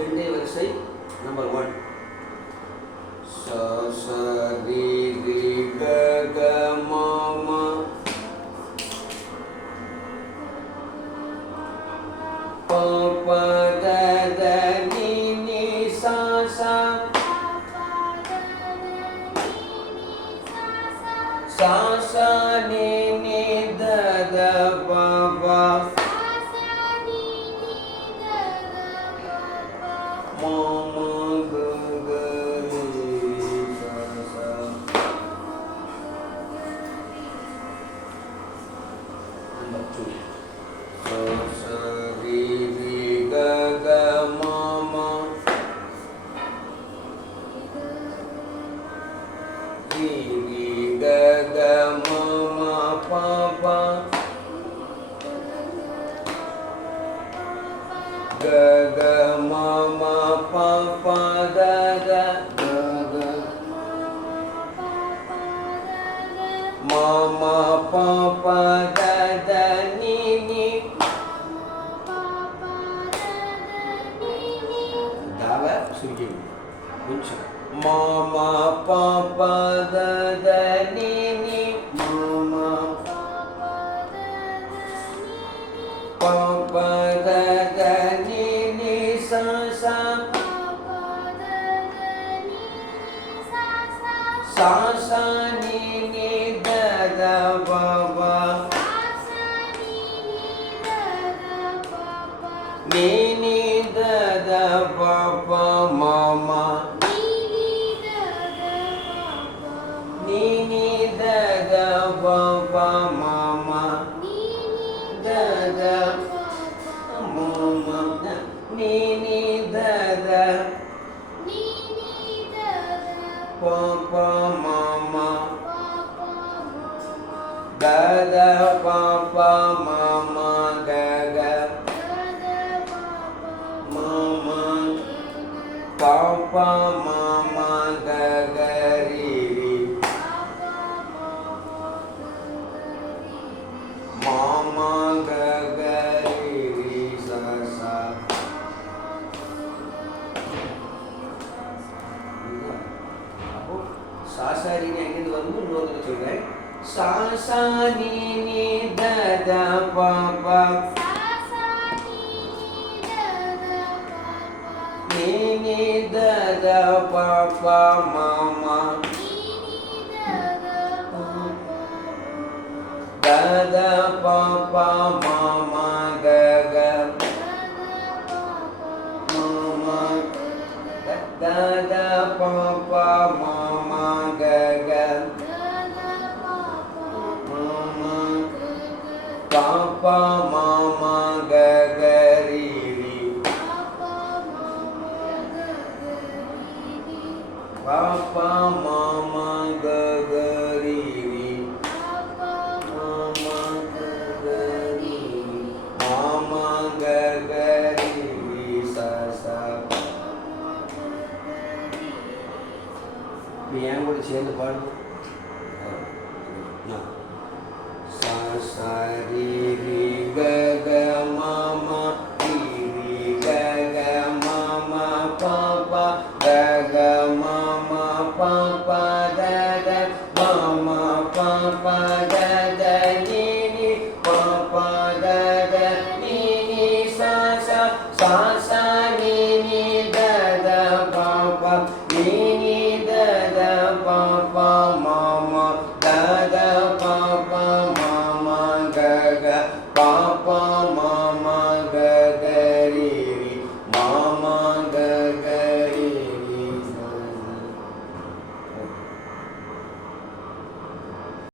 கெண்டை வரிசை நம்பர் 1. ச ச ரி ரி க க ம ம ப ப த த நி நி சா சா சா சா நி நி த த ப ப ம ம க க ரி சா சா. Number 2. ச ச ரி ரி க க ம ம ரி ரி க க ம ம ப ப க க ம ம ப ப த த க க ம ம ப ப த த நி நி தாவ சுருக்கிங்க கொஞ்சம் ம ம ப ப த த நி நி ம ம ப ப த த நி நி சா சா சா சா நி நி த த ப ப நி நி த த ப ப ம ம நி நி த த ப ப ம ம த த ம ம நி நி த த ப ப ம ம த த ப ப ம ம க க ம ம ப ப ம ம க க ரி ரி ம ம க க ரி ரி ச ச. அப்போ சா சா ரி னி எங்கிருந்து வரும்னு இன்னொரு தடவை சொல்றேன். சா சா நி நி த த ப ப நி நி த த ப ப ம ம த த ப ப ம ம க க ம ம த த ப ப ம ம க க ம ம ப ப ம ம க க ரி ரி ப ப ம ம க க ரி ரி ம ம க க ரி ரி ம ம க க ரி ரி ச ச. நீ என் கூட சேர்ந்து பாடு. சா சா ரி ரி க க ம ம ரி ரி க க ம ம ப ப க க ம ம ப ப த த ம ம ப ப த த நி நி ப ப த த நி நி சா சா சா சா நி நி த த ப ப நி நி த த ப ப ம ம த த ப ப ம ம க க ப ப